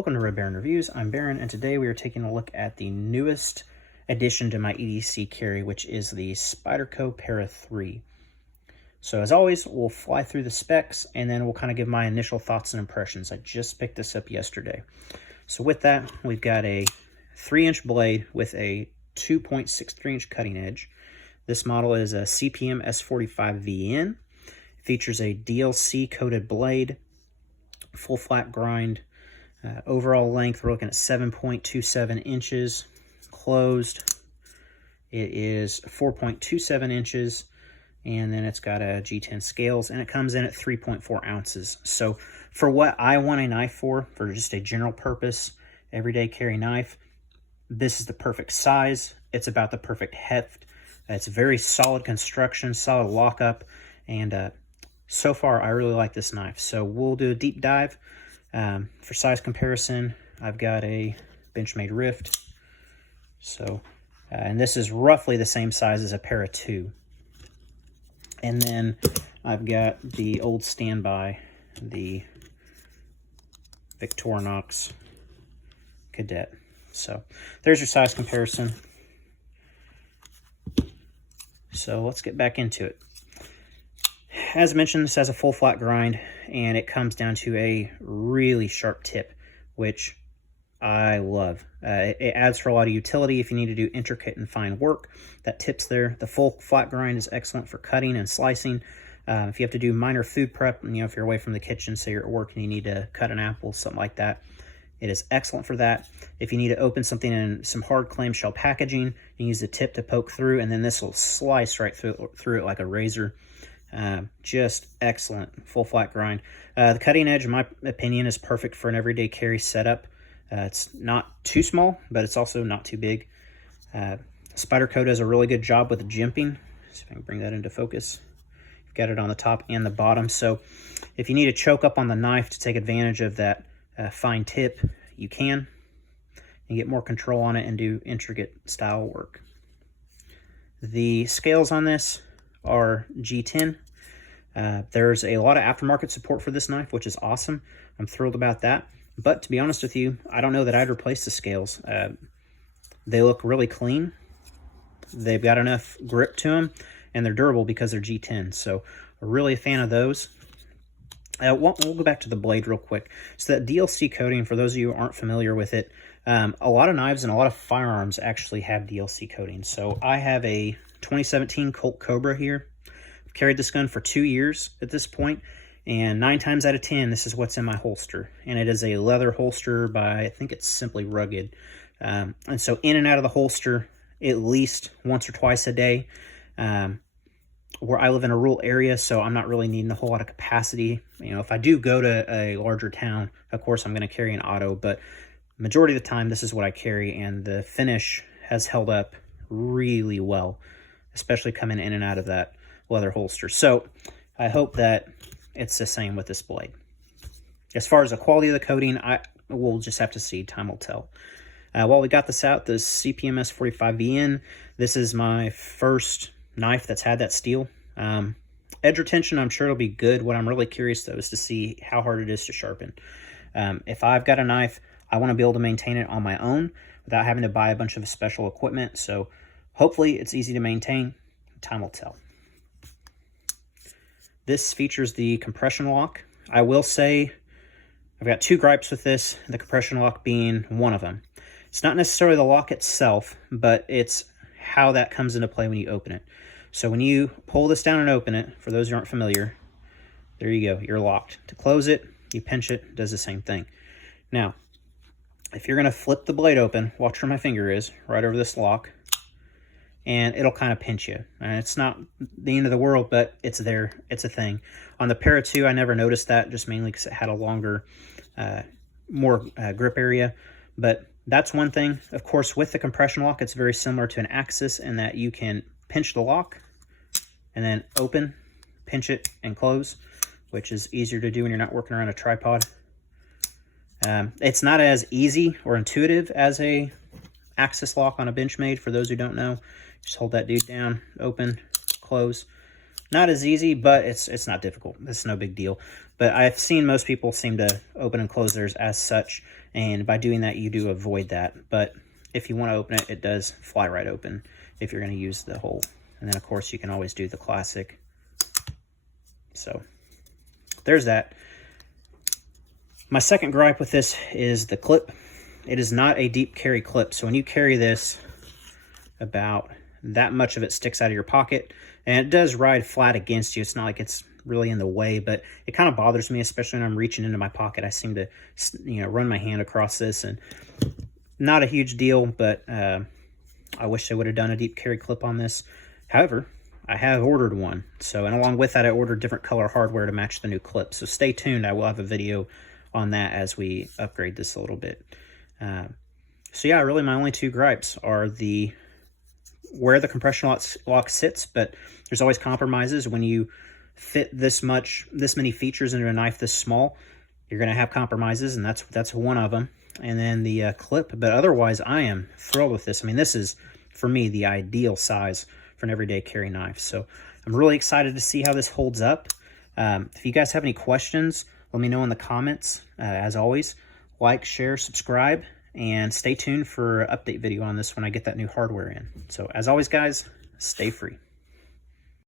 Welcome to Red Baron Reviews. I'm Barron, and today we are taking a look at the newest addition to my EDC carry, which is the Spyderco Para 3. So as always, we'll fly through the specs, and then we'll kind of give my initial thoughts and impressions. I just picked this up yesterday. So with that, we've got a 3-inch blade with a 2.63-inch cutting edge. This model is a CPM S45VN. It features a DLC coated blade, full flat grind. Overall length, we're looking at 7.27 inches. Closed, it is 4.27 inches. And then it's got a G10 scales, and it comes in at 3.4 ounces. So for what I want a knife for just a general purpose, everyday carry knife, this is the perfect size. It's about the perfect heft. It's very solid construction, solid lockup, and so far I really like this knife. So we'll do a deep dive. For size comparison, I've got a Benchmade Rift. So, and this is roughly the same size as a Para 2. And then I've got the old standby, the Victorinox Cadet. So there's your size comparison. So let's get back into it. As mentioned, this has a full flat grind, and it comes down to a really sharp tip, which I love. It adds for a lot of utility if you need to do intricate and fine work. That tip's there. The full flat grind is excellent for cutting and slicing. If you have to do minor food prep, if you're away from the kitchen, say you're at work and you need to cut an apple, something like that, it is excellent for that. If you need to open something in some hard clamshell packaging, you can use the tip to poke through, and then this will slice right through it like a razor. Just excellent full flat grind. The cutting edge, in my opinion, is perfect for an everyday carry setup. It's not too small, but it's also not too big. Spyderco does a really good job with jimping. See if I can bring that into focus. You've got it on the top and the bottom. So if you need to choke up on the knife to take advantage of that fine tip, you can. And get more control on it and do intricate style work. The scales on this are G10. There's a lot of aftermarket support for this knife, which is awesome. I'm thrilled about that. But to be honest with you, I don't know that I'd replace the scales. They look really clean. They've got enough grip to them, and they're durable because they're G10. So I'm really a fan of those. We'll go back to the blade real quick. So that DLC coating, for those of you who aren't familiar with it, a lot of knives and a lot of firearms actually have DLC coating. So I have a 2017 Colt Cobra here. I've carried this gun for 2 years at this point, and 9 times out of 10, this is what's in my holster. And it is a leather holster by, I think it's Simply Rugged. And so in and out of the holster at least once or twice a day. Where I live in a rural area, so I'm not really needing a whole lot of capacity. If I do go to a larger town, of course I'm going to carry an auto, but majority of the time this is what I carry, and the finish has held up really well, especially coming in and out of that leather holster. So I hope that it's the same with this blade. As far as the quality of the coating, we'll just have to see. Time will tell. While we got this out, the CPM S45VN, this is my first knife that's had that steel. Edge retention, I'm sure it'll be good. What I'm really curious, though, is to see how hard it is to sharpen. If I've got a knife, I want to be able to maintain it on my own without having to buy a bunch of special equipment. So hopefully it's easy to maintain. Time will tell. This features the compression lock. I will say I've got 2 gripes with this, the compression lock being one of them. It's not necessarily the lock itself, but it's how that comes into play when you open it. So when you pull this down and open it, for those who aren't familiar, there you go, you're locked. To close it, you pinch it, does the same thing. Now, if you're going to flip the blade open, watch where my finger is, right over this lock, and it'll kind of pinch you. And it's not the end of the world, but it's there. It's a thing. On the Para 2, I never noticed that, just mainly because it had a longer, more grip area. But that's one thing. Of course, with the compression lock, it's very similar to an Axis in that you can pinch the lock and then open, pinch it, and close, which is easier to do when you're not working around a tripod. It's not as easy or intuitive as a Axis lock on a Benchmade, for those who don't know. Just hold that dude down, open, close. Not as easy, but it's not difficult. It's no big deal. But I've seen most people seem to open and close theirs as such, and by doing that, you do avoid that. But if you want to open it, it does fly right open if you're going to use the hole. And then, of course, you can always do the classic. So there's that. My second gripe with this is the clip. It is not a deep carry clip. So when you carry this, about that much of it sticks out of your pocket, and it does ride flat against you. It's not like it's really in the way, but it kind of bothers me, especially when I'm reaching into my pocket. I seem to, run my hand across this, and not a huge deal, but I wish they would have done a deep carry clip on this. However, I have ordered one. So, and along with that, I ordered different color hardware to match the new clip. So stay tuned. I will have a video on that as we upgrade this a little bit. So yeah, really my only two gripes are where the compression lock sits, but there's always compromises. When you fit this many features into a knife this small, you're going to have compromises, and that's one of them. And then the clip, but otherwise I am thrilled with this. I mean, this is, for me, the ideal size for an everyday carry knife. So I'm really excited to see how this holds up. If you guys have any questions, let me know in the comments. As always, like, share, subscribe, and stay tuned for an update video on this when I get that new hardware in. So as always, guys, stay free.